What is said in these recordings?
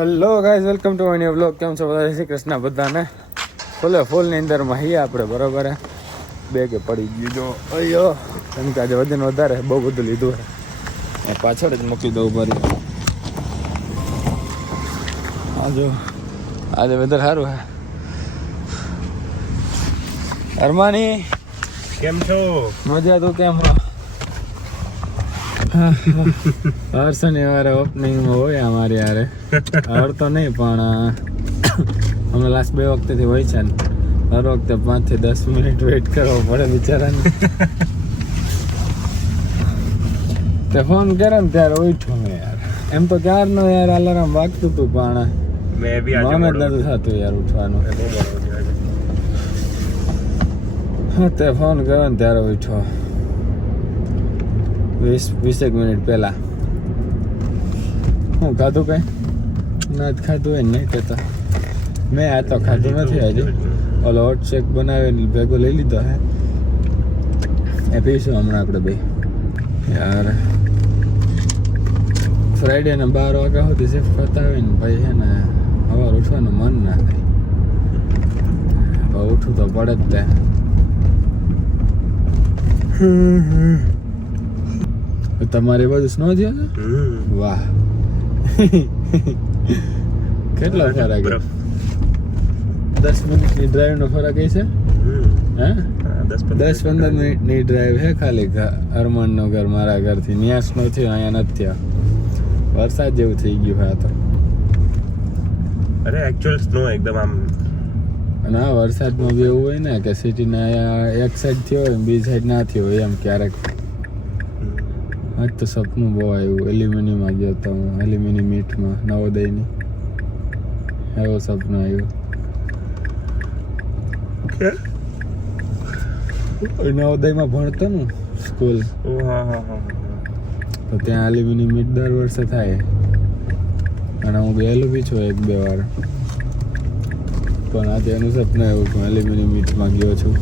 Hello guys, welcome to my new vlog. કેમ છો બધા? શ્રી કૃષ્ણ બધાને. ફૂલની અંદરમાં હઈએ આપણે, બરોબર હે. બેગે પડી ગયું જો અયો, કેમ કે આજે વજન વધારે બહુ બધું લીધું હે. પાછળ જ મૂકી દઉં ભરી. આજે વેધર સારું હે. અરમાની કેમ છો? મજા તો કેમ? હર શનિવારે ઓપનિંગમાં હોય અમારી યારે. હર તો નહીં પણ હમણાં લાસ્ટ 2 વખતેથી હોય છે ને. હર વખતે 5 થી 10 મિનિટ વેઇટ કરવો પડે બિચારાને. તે ફોન કર્યો ને ત્યારે ઉઠ્યો મેં યાર. એમ તો ક્યારનો યાર અલાર્મ વાગતું હતું પણ મેં બી આજે મન જ નતું થતું યાર ઉઠવાનું. હા, તે ફોન કર્યો ને ત્યારે ઉઠ્યો 20 મિનિટ પહેલા. હું ખાધું કઈ ના જ ખાધું હોય નહીં કહેતા. મેં આ તો ખાધું નથી હજી. ઓલો હોટ શેક બનાવીને ભેગો લઈ લીધો હે, એ પીશું હમણાં આપણે બે યાર. ફ્રાઈડે ને 12 વાગ્યા સુધી શિફ્ટ કરતા હોય ને ભાઈ છે ને, સવાર ઉઠવાનું મન ના થાય. ઉઠવું તો પડે જ તે. તમારી બાજુ સ્નો થયો છે? વાહ. કેટલો ફરક? 10 મિનિટની ડ્રાઈવ નો ફરક છે. હે 10-15 મિનિટની ડ્રાઈવ હે ખાલી. અરમાન નું ઘર મારા ઘરથી ન્યાસ નો થયો, અહીંયા નથી થયો. વરસાદ જેવું થઈ ગયું આ તો. અરે એકચ્યુઅલ સ્નો એકદમ આમ. અને આ વરસાદમાં બી એવું હોય ને કે સિટીના એક સાઈડ થયો હોય બીજી સાઈડ ના થયો હોય એમ ક્યારેક. આજ તો સપનું બહુ આવ્યું. એલ્યુમિનિયમમાં ગયો હતો હું, એલ્યુમિનિયમ મીટમાં નવોદયની. એવો સપનું આવ્યું. નવોદયમાં ભણતો ને સ્કૂલ, તો ત્યાં એલ્યુમિનિયમ મીટ દર વર્ષે થાય. અને હું ગયેલો બી છું 1-2 વાર. પણ આજે એનું સપનું આવ્યું કે એલ્યુમિનિયમ મીટમાં ગયો છું.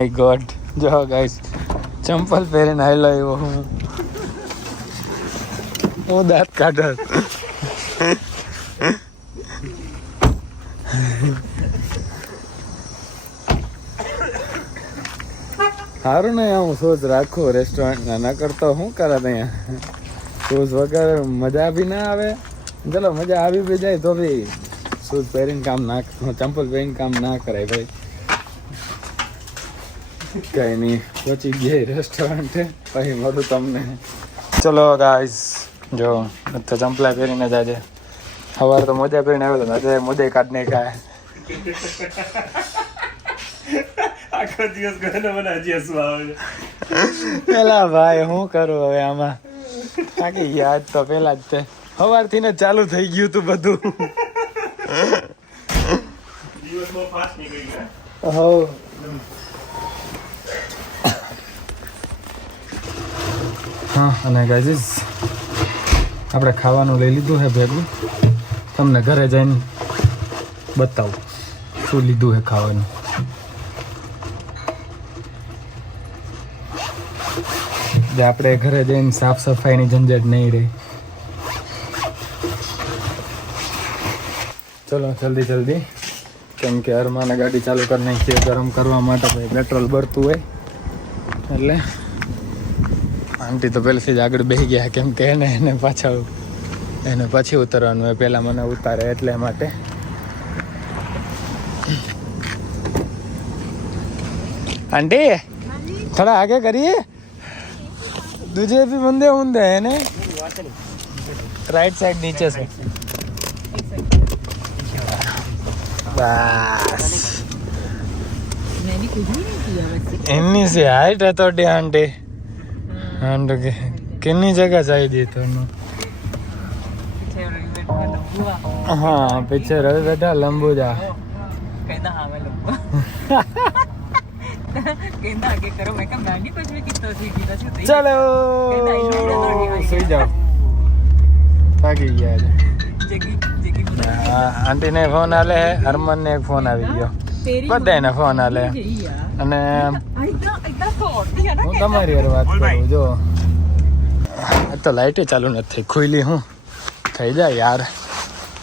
માય ગોડ, જો ગાઈસ ચંપલ પહેરીને આવેલો આવ્યો હું દાંત કાઢો. સારું ને હું શૂઝ રાખું રેસ્ટોરન્ટના, ના કરતો શું કરે અહીંયા. શૂઝ વગર મજા બી ના આવે. ચલો મજા આવી બી જાય તો બી શૂઝ પહેરીને કામ ના, ચંપલ પહેરીને કામ ના કરાય ભાઈ. કઈ નહીં, પહોંચી ગયા રેસ્ટોરન્ટે, પછી મળું તમને. ચલો ગાઈસ, જો તો ચંપલા પહેરીને જ આજે. સવારે તો મોજા પહેરીને આવ્યો હતો, આજે મોજા કાઢ નહીં ખાય. આખો દિવસ ઘરે મને હજી હસવું આવે છે. પેલા ભાઈ શું કરું હવે આમાં, થાકી ગયા આજ તો. પેલા જ તે સવારથી ને ચાલુ થઈ ગયું તું બધું. દિવસ બહુ ફાસ્ટ નીકળી ગયા. હો હા. અને ગાઈઝ આપણે ખાવાનું લઈ લીધું છે ભેગું. તમને ઘરે જઈને બતાવું શું લીધું છે ખાવાનું. જે આપણે ઘરે જઈને સાફ સફાઈની ઝંઝટ નહીં રહી. ચલો જલ્દી, કેમ કે અરમાને ગાડી ચાલુ કરી નાખીએ ગરમ કરવા માટે. ભાઈ પેટ્રોલ ભરતું હોય એટલે આંટી તો પહેલેથી જ આગળ બેસી ગયા, કેમ કે એને પછી ઉતરવાનું હોય. પહેલાં મને ઉતારે એટલે માટે. आंटी थोड़ा आगे करिए, तुझे भी बंदे होंगे है ना. राइट साइड नीचे से बस. इन्नी से हाइट है थोड़ी आंटी. आंटी कितनी जगह चाहिए थोड़ा. हाँ पीछे रवि बेटा लंबू जा. ਕਹਿੰਦਾ ਅੱਗੇ ਕਰੋ ਮੈਂ ਕਿਹਾ ਮੈਂ ਨਹੀਂ ਕੁਝ ਵੀ ਕੀਤਾ ਸੀ ਚલો સુઈ જાઓ થાકી ગયા છે જગી આંટીને ફોન આલે હે હરમનને એક ફોન આવી ગયો બધાને ફોન આલે અને એકદમ સોટી હે હું તમારી હારે વાત કરું જો તો લાઈટે ચાલુ નથી ખુલ્લી હું થઈ જાય યાર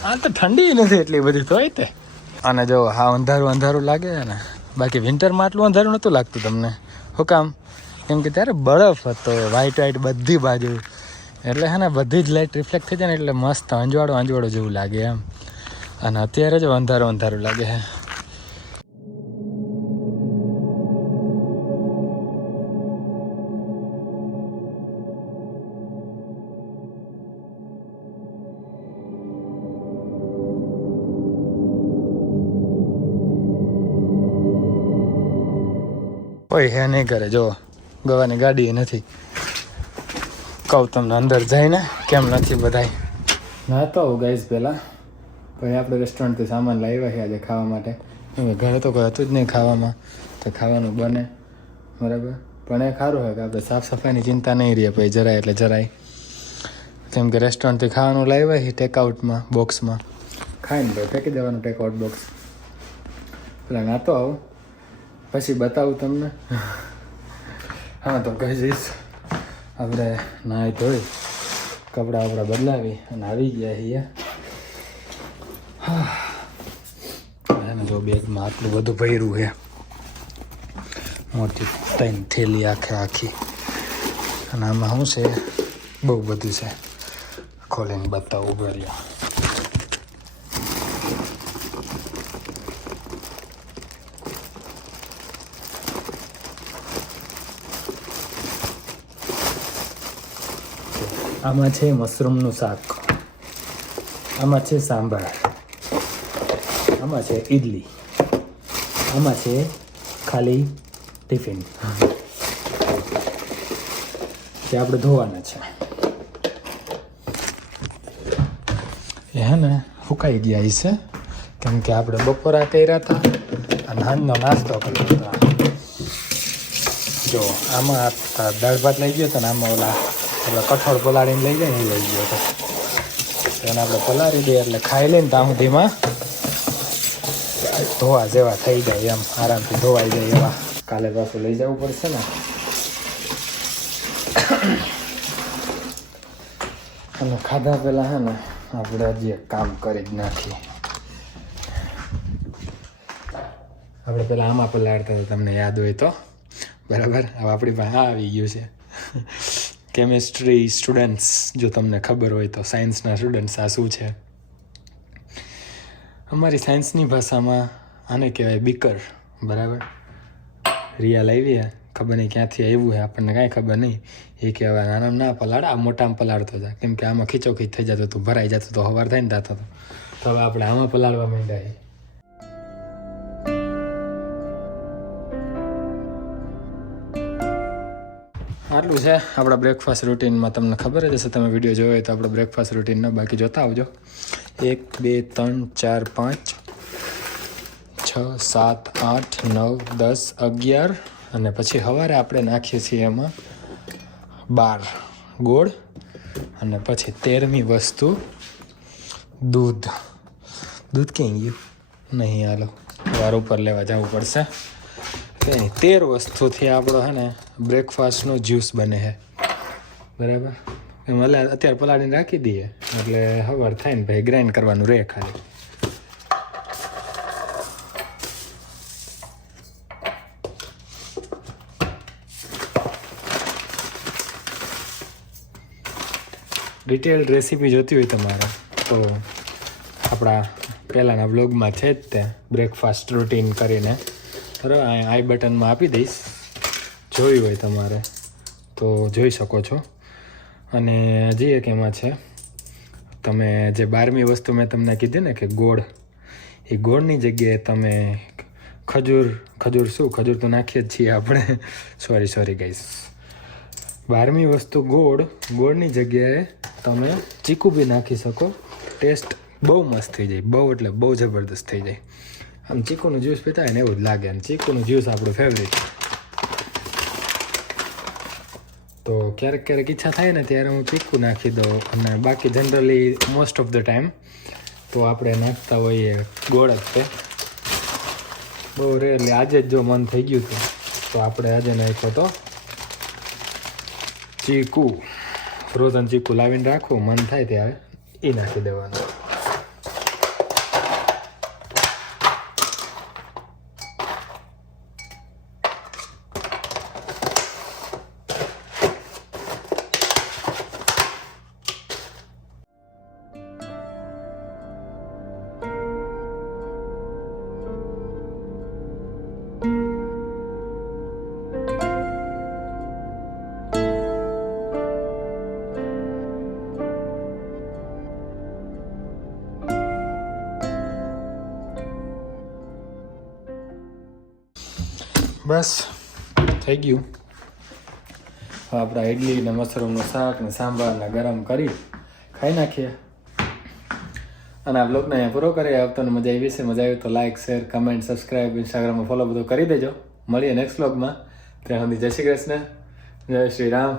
આ તો ઠંડી નથી એટલી બધી તોય તે અને જો હા અંધારું અંધારું લાગે છે ને બાકી વિન્ટરમાં આટલું અંધારું નહોતું લાગતું તમને શું કામ કેમ કે ત્યારે બરફ હતો વ્હાઈટ વ્હાઈટ બધી બાજુ એટલે હે ને બધી જ લાઇટ રિફ્લેક્ટ થઈ જાય ને એટલે મસ્ત અંજવાળો જેવું લાગે એમ અને અત્યારે જ અંધારું લાગે છે કોઈ હે નહીં કરે જો ગવાની ગાડી નથી કહું તમને અંદર જઈને કેમ નથી બધાય ના તો ગાઈઝ પહેલાં પછી આપણે રેસ્ટોરન્ટથી સામાન લાવ્યા છે આજે ખાવા માટે ઘરે તો કોઈ હતું જ નહીં ખાવામાં તો ખાવાનું બને બરાબર પણ એ સારું હોય કે આપણે સાફ સફાઈની ચિંતા નહીં રહે પછી જરાય એટલે જરાય કેમ કે રેસ્ટોરન્ટથી ખાવાનું લાવ્યા છે ટેકઆઉટમાં બોક્સમાં ખાઈને ભાઈ ફેંકી દેવાનું ટેકઆઉટ બોક્સ પેલા ના તો આવું પછી બતાવું તમને હા તો કહી જઈશ આપણે નાહી ધોઈ કપડાં બપડા બદલાવી અને આવી ગયા છીએ હા જો બેગમાં આટલું બધું ભર્યું છે મોટી 3 થેલી આખી અને આમાં શું છે બહુ બધું છે ખોલીને બતાવું ભર્યા આમાં છે મશરૂમનું શાક આમાં છે સાંભાર આમાં છે ઈડલી આમાં છે ખાલી ટિફિન જે આપણે ધોવાના છે એ હે ને ફૂંકાઈ ગયા છે કેમ કે આપણે બપોરા કર્યા હતા અને સાંજનો નાસ્તો કર્યો હતો જો આમાં દાળ ભાત લઈ ગયો હતો ને આમાં ઓલા આપણે કઠોળ પલાળીને લઈ જાય ને એ લઈ ગયો હતો એને આપણે પલાળી દઈએ એટલે ખાઈ લઈને ત્યાં સુધીમાં ધોવા જેવા થઈ જાય એમ આરામથી ધોવાઈ જાય એવા કાલે પાછું લઈ જવું પડશે ને અને ખાધા પહેલાં હે ને આપણે હજી એક કામ કરી જ નાખીએ આપણે પહેલાં આમાં પલાળતા હતા તમને યાદ હોય તો બરાબર હવે આપણી પાસે આવી ગયું છે કેમિસ્ટ્રી સ્ટુડન્ટ્સ જો તમને ખબર હોય તો સાયન્સના સ્ટુડન્ટ્સ આ શું છે અમારી સાયન્સની ભાષામાં આને કહેવાય બીકર બરાબર રિયા લાવી ખબર નહીં ક્યાંથી આવ્યું છે આપણને કાંઈ ખબર નહીં એ કહેવાય નાનામાં ના પલાળ આ મોટામાં પલાળતો હતા કેમ કે આમાં ખીચોખીચ થઈ જતો હતું ભરાઈ જતો તો હવાર થઈને થતો હતો તો હવે આપણે આમાં પલાળવા માંડ્યા આટલું છે આપણા બ્રેકફાસ્ટ રૂટીનમાં તમને ખબર જ હશે તમે વિડીયો જોયો હોય તો આપણો બ્રેકફાસ્ટ રૂટીનનો બાકી જોતા આવજો 1 2 3 4 5 6 7 8 9 10 11 અને પછી સવારે આપણે નાખીએ છીએ એમાં 12 ગોળ અને પછી 13મી વસ્તુ દૂધ ક્યાં ગયું નહીં હાલો વાર ઉપર લેવા જવું પડશે 13 વસ્તુથી આપણો હે ને બ્રેકફાસ્ટનો જ્યુસ બને છે બરાબર એમ અત્યારે પલાળીને રાખી દઈએ એટલે સવાર થાય ને ભાઈ ગ્રાઇન્ડ કરવાનું રહે ખાલી ડિટેલ્ડ રેસીપી જોતી હોય તમારે તો આપણા પહેલાંના બ્લોગમાં છે જ તે બ્રેકફાસ્ટ રૂટીન કરીને બરાબર આઈ બટનમાં આપી દઈશ જોયું હોય તમારે તો જોઈ શકો છો અને હજી એક એમાં છે તમે જે 12મી વસ્તુ મેં તમને કીધી ને કે ગોળ એ ગોળની જગ્યાએ તમે ખજૂર તો નાખીએ જ છીએ આપણે સોરી ગાઈસ 12મી વસ્તુ ગોળની જગ્યાએ તમે ચીકુ બી નાખી શકો ટેસ્ટ બહુ મસ્ત થઈ જાય બહુ એટલે બહુ જબરદસ્ત થઈ જાય આમ ચીકુનું જ્યુસ પીતા હોય ને એવું જ લાગે અને ચીકુનું જ્યુસ આપણું ફેવરેટ તો ક્યારેક ક્યારેક ઈચ્છા થાય ને ત્યારે હું ચીકુ નાખી દઉં, અને બાકી generally most of the time તો આપણે નાખતા હોઈએ ગોળ જ તે. બહુ રેરલી આજે જ જો મન થઈ ગયું હતું તો આપણે આજે નાખ્યો તો ચીકુ. ફ્રોઝન ચીકુ લાવીને રાખવું, મન થાય ત્યારે એ નાખી દેવાનું. બસ થઈ ગયું. હવે આપણે ઇડલી ને મશરૂમનું શાક ને સાંભાર ગરમ કરી ખાઈ નાખીએ. અને આ બ્લોગને અહીંયા પૂરો કરીએ. આવતાને મજા આવી છે. મજા આવી તો લાઇક, શેર, કમેન્ટ, સબસ્ક્રાઈબ, ઇન્સ્ટાગ્રામમાં ફોલો બધું કરી દેજો. મળીએ નેક્સ્ટ બ્લોગમાં. ત્યાં સુધી જય શ્રી કૃષ્ણ, જય શ્રી રામ.